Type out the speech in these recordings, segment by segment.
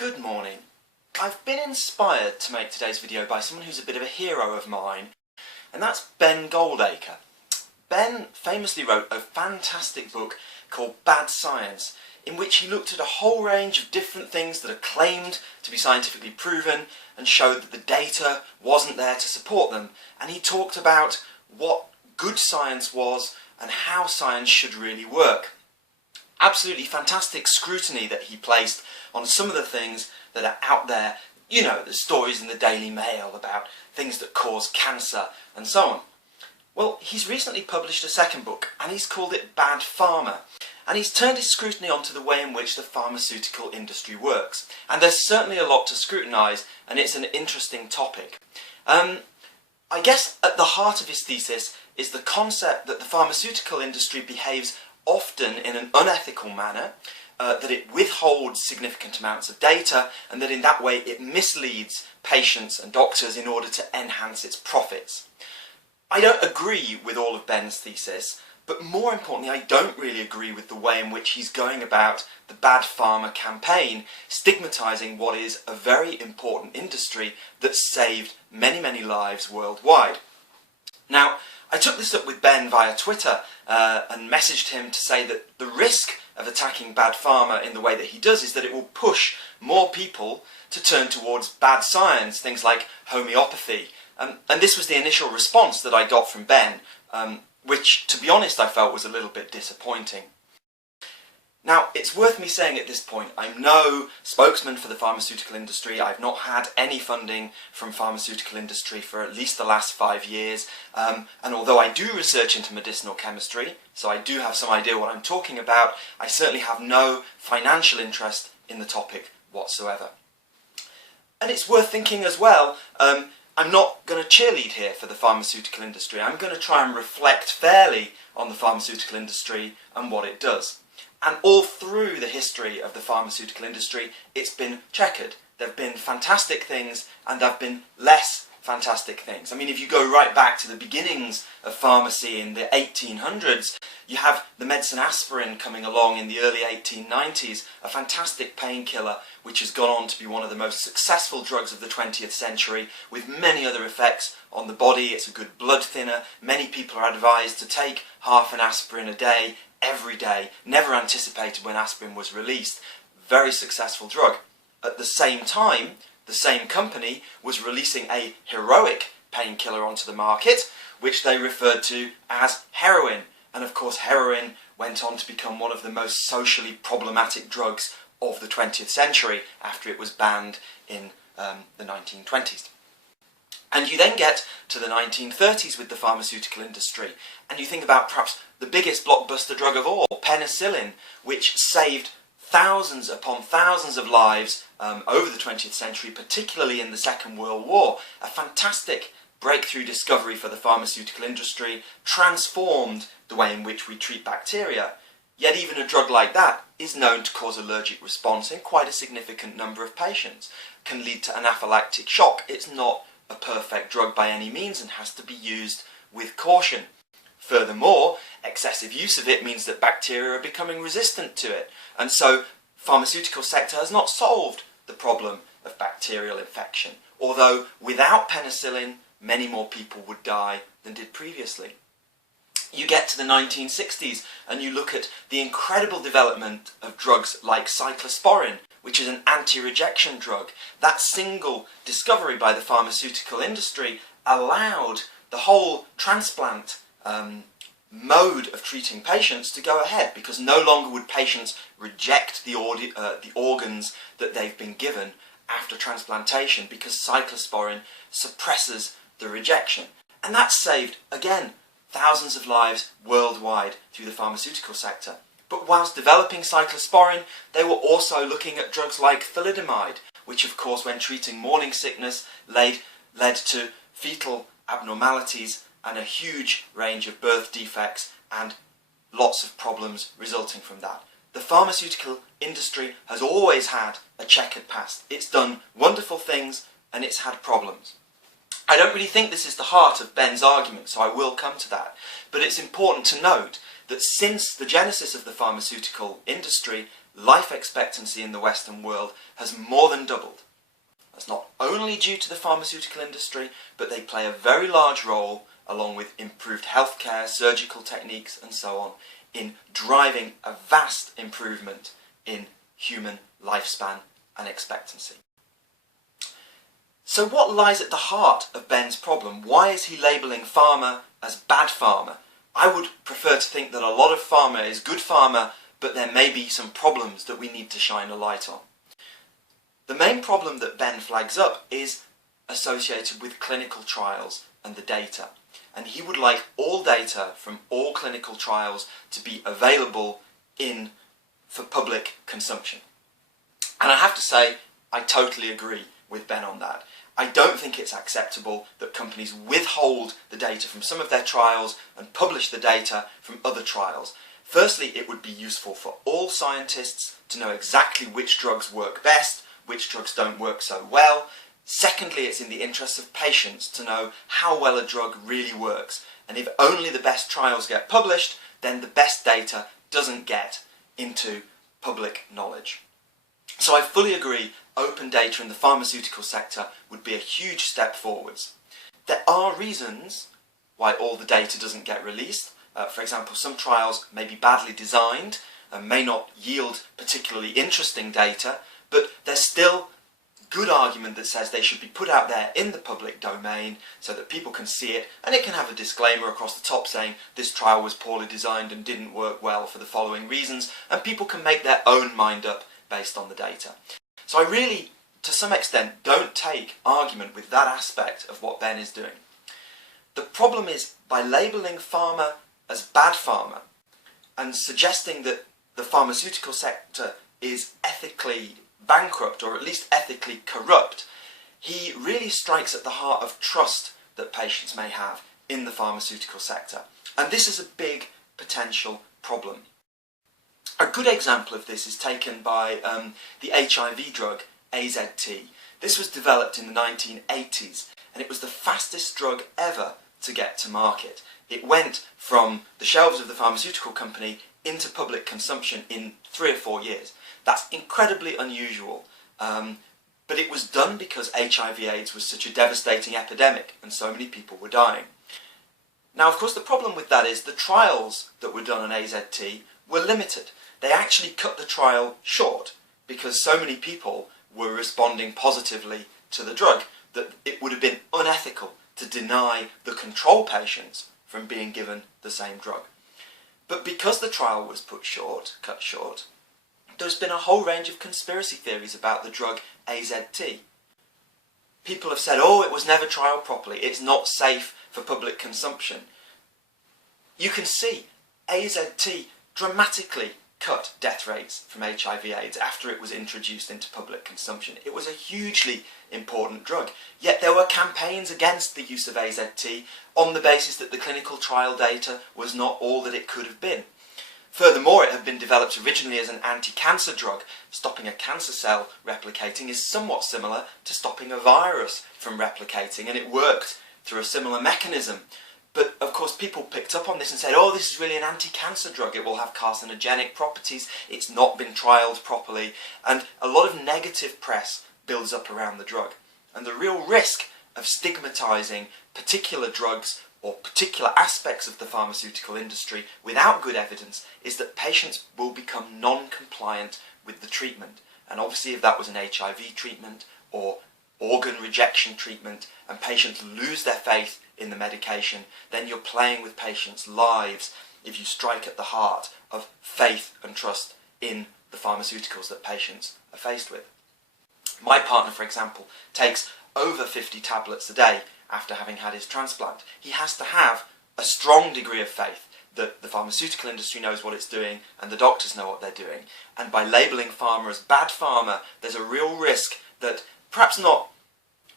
Good morning. I've been inspired to make today's video by someone who's a bit of a hero of mine, and that's Ben Goldacre. Ben famously wrote a fantastic book called Bad Science, in which he looked at a whole range of different things that are claimed to be scientifically proven and showed that the data wasn't there to support them, and he talked about what good science was and how science should really work. Absolutely fantastic scrutiny that he placed on some of the things that are out there. You know, the stories in the Daily Mail about things that cause cancer and so on. Well, he's recently published a second book, and he's called it Bad Pharma. And he's turned his scrutiny onto the way in which the pharmaceutical industry works. And there's certainly a lot to scrutinise, and it's an interesting topic. I guess at the heart of his thesis is the concept that the pharmaceutical industry behaves often in an unethical manner, that it withholds significant amounts of data, and that in that way it misleads patients and doctors in order to enhance its profits. I don't agree with all of Ben's thesis, but more importantly I don't really agree with the way in which he's going about the Bad Pharma campaign, stigmatising what is a very important industry that's saved many lives worldwide. Now, I took this up with Ben via Twitter and messaged him to say that the risk of attacking Bad Pharma in the way that he does is that it will push more people to turn towards bad science, things like homeopathy. And this was the initial response that I got from Ben, which, to be honest, I felt was a little bit disappointing. Now, it's worth me saying at this point, I'm no spokesman for the pharmaceutical industry. I've not had any funding from pharmaceutical industry for at least the last 5 years. And although I do research into medicinal chemistry, so I do have some idea what I'm talking about, I certainly have no financial interest in the topic whatsoever. And it's worth thinking as well, I'm not going to cheerlead here for the pharmaceutical industry. I'm going to try and reflect fairly on the pharmaceutical industry and what it does. And all through the history of the pharmaceutical industry, it's been checkered. There have been fantastic things and there have been less fantastic things. I mean, if you go right back to the beginnings of pharmacy in the 1800s, you have the medicine aspirin coming along in the early 1890s, a fantastic painkiller which has gone on to be one of the most successful drugs of the 20th century, with many other effects on the body. It's a good blood thinner. Many people are advised to take half an aspirin a day, every day. Never anticipated when aspirin was released. Very successful drug. At the same time, the same company was releasing a heroic painkiller onto the market, which they referred to as heroin. And of course heroin went on to become one of the most socially problematic drugs of the 20th century after it was banned in the 1920s. And you then get to the 1930s with the pharmaceutical industry, and you think about perhaps the biggest blockbuster drug of all, penicillin, which saved thousands upon thousands of lives over the 20th century, particularly in the Second World War. A fantastic breakthrough discovery for the pharmaceutical industry, transformed the way in which we treat bacteria. Yet even a drug like that is known to cause allergic response in quite a significant number of patients. Can lead to anaphylactic shock. It's not a perfect drug by any means and has to be used with caution. Furthermore, excessive use of it means that bacteria are becoming resistant to it, and so pharmaceutical sector has not solved the problem of bacterial infection, although without penicillin many more people would die than did previously. You get to the 1960s and you look at the incredible development of drugs like cyclosporin, which is an anti-rejection drug. That single discovery by the pharmaceutical industry allowed the whole transplant mode of treating patients to go ahead, because no longer would patients reject the organs that they've been given after transplantation, because cyclosporin suppresses the rejection. And that saved, again, thousands of lives worldwide through the pharmaceutical sector. But whilst developing cyclosporin, they were also looking at drugs like thalidomide, which of course when treating morning sickness led to fetal abnormalities and a huge range of birth defects and lots of problems resulting from that. The pharmaceutical industry has always had a checkered past. It's done wonderful things and it's had problems. I don't really think this is the heart of Ben's argument, so I will come to that. But it's important to note that since the genesis of the pharmaceutical industry, life expectancy in the Western world has more than doubled. That's not only due to the pharmaceutical industry, but they play a very large role, along with improved healthcare, surgical techniques and so on, in driving a vast improvement in human lifespan and expectancy. So what lies at the heart of Ben's problem? Why is he labelling pharma as bad pharma? I would prefer to think that a lot of pharma is good pharma, but there may be some problems that we need to shine a light on. The main problem that Ben flags up is associated with clinical trials and the data. And he would like all data from all clinical trials to be available for public consumption. And I have to say, I totally agree with Ben on that. I don't think it's acceptable that companies withhold the data from some of their trials and publish the data from other trials. Firstly, it would be useful for all scientists to know exactly which drugs work best, which drugs don't work so well. Secondly, it's in the interests of patients to know how well a drug really works. And if only the best trials get published, then the best data doesn't get into public knowledge. So I fully agree, open data in the pharmaceutical sector would be a huge step forwards. There are reasons why all the data doesn't get released. For example, some trials may be badly designed and may not yield particularly interesting data, but there's still good argument that says they should be put out there in the public domain so that people can see it, and it can have a disclaimer across the top saying this trial was poorly designed and didn't work well for the following reasons, and people can make their own mind up based on the data. So I really, to some extent, don't take argument with that aspect of what Ben is doing. The problem is, by labelling pharma as bad pharma and suggesting that the pharmaceutical sector is ethically bankrupt, or at least ethically corrupt, he really strikes at the heart of trust that patients may have in the pharmaceutical sector. And this is a big potential problem. A good example of this is taken by the HIV drug AZT. This was developed in the 1980s, and it was the fastest drug ever to get to market. It went from the shelves of the pharmaceutical company into public consumption in 3 or 4 years. That's incredibly unusual, but it was done because HIV/AIDS was such a devastating epidemic and so many people were dying. Now, of course, the problem with that is the trials that were done on AZT were limited. They actually cut the trial short because so many people were responding positively to the drug that it would have been unethical to deny the control patients from being given the same drug. But because the trial was cut short, there's been a whole range of conspiracy theories about the drug AZT. People have said, oh, it was never trialled properly, it's not safe for public consumption. You can see AZT dramatically cut death rates from HIV/AIDS after it was introduced into public consumption. It was a hugely important drug, yet there were campaigns against the use of AZT on the basis that the clinical trial data was not all that it could have been. Furthermore, it had been developed originally as an anti-cancer drug. Stopping a cancer cell replicating is somewhat similar to stopping a virus from replicating, and it worked through a similar mechanism. But of course people picked up on this and said, oh, this is really an anti-cancer drug, it will have carcinogenic properties, it's not been trialled properly, and a lot of negative press builds up around the drug. And the real risk of stigmatising particular drugs or particular aspects of the pharmaceutical industry without good evidence is that patients will become non-compliant with the treatment. And obviously if that was an HIV treatment or organ rejection treatment and patients lose their faith in the medication, then you're playing with patients' lives if you strike at the heart of faith and trust in the pharmaceuticals that patients are faced with. My partner, for example, takes over 50 tablets a day after having had his transplant. He has to have a strong degree of faith that the pharmaceutical industry knows what it's doing and the doctors know what they're doing. And by labelling pharma as bad pharma, there's a real risk that perhaps not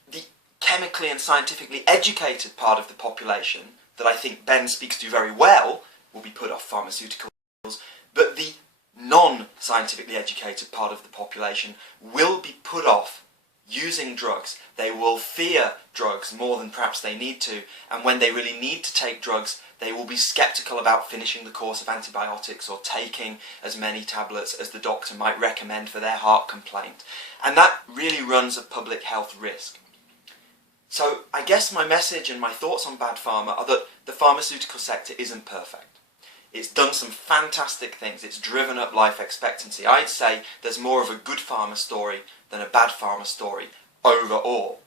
the chemically and scientifically educated part of the population, that I think Ben speaks to very well, will be put off pharmaceuticals, but the non-scientifically educated part of the population will be put off using drugs. They will fear drugs more than perhaps they need to, and when they really need to take drugs, they will be sceptical about finishing the course of antibiotics or taking as many tablets as the doctor might recommend for their heart complaint. And that really runs a public health risk. So I guess my message and my thoughts on bad pharma are that the pharmaceutical sector isn't perfect. It's done some fantastic things. It's driven up life expectancy. I'd say there's more of a good pharma story than a bad pharma story overall.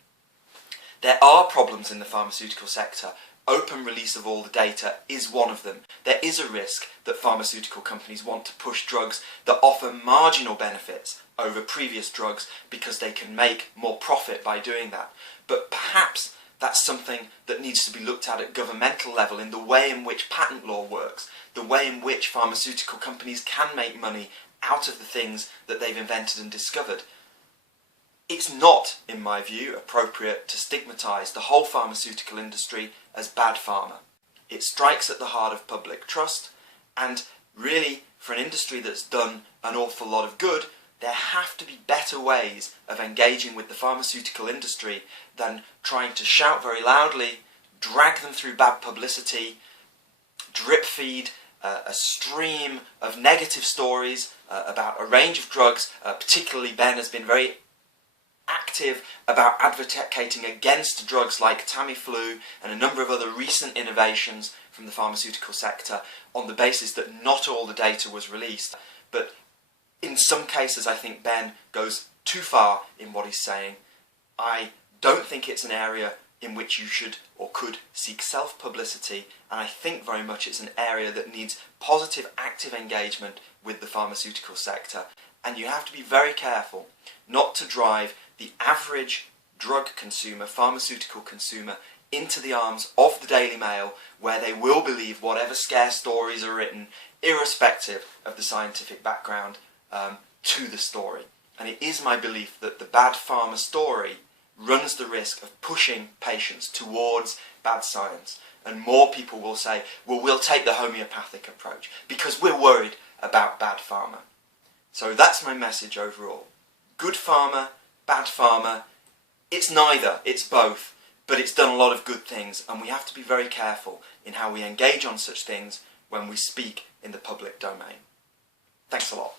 There are problems in the pharmaceutical sector. Open release of all the data is one of them. There is a risk that pharmaceutical companies want to push drugs that offer marginal benefits over previous drugs because they can make more profit by doing that. But perhaps that's something that needs to be looked at governmental level in the way in which patent law works, the way in which pharmaceutical companies can make money out of the things that they've invented and discovered. It's not, in my view, appropriate to stigmatise the whole pharmaceutical industry as bad pharma. It strikes at the heart of public trust, and really, for an industry that's done an awful lot of good, there have to be better ways of engaging with the pharmaceutical industry than trying to shout very loudly, drag them through bad publicity, drip feed a stream of negative stories about a range of drugs. Particularly Ben has been very active about advocating against drugs like Tamiflu and a number of other recent innovations from the pharmaceutical sector on the basis that not all the data was released. But in some cases I think Ben goes too far in what he's saying. I don't think it's an area in which you should or could seek self-publicity, and I think very much it's an area that needs positive, active engagement with the pharmaceutical sector. And you have to be very careful not to drive the average drug consumer, pharmaceutical consumer, into the arms of the Daily Mail, where they will believe whatever scare stories are written, irrespective of the scientific background to the story. And it is my belief that the bad pharma story runs the risk of pushing patients towards bad science. And more people will say, well, we'll take the homeopathic approach because we're worried about bad pharma. So that's my message overall. Good pharma, bad pharma, it's neither, it's both, but it's done a lot of good things, and we have to be very careful in how we engage on such things when we speak in the public domain. Thanks a lot.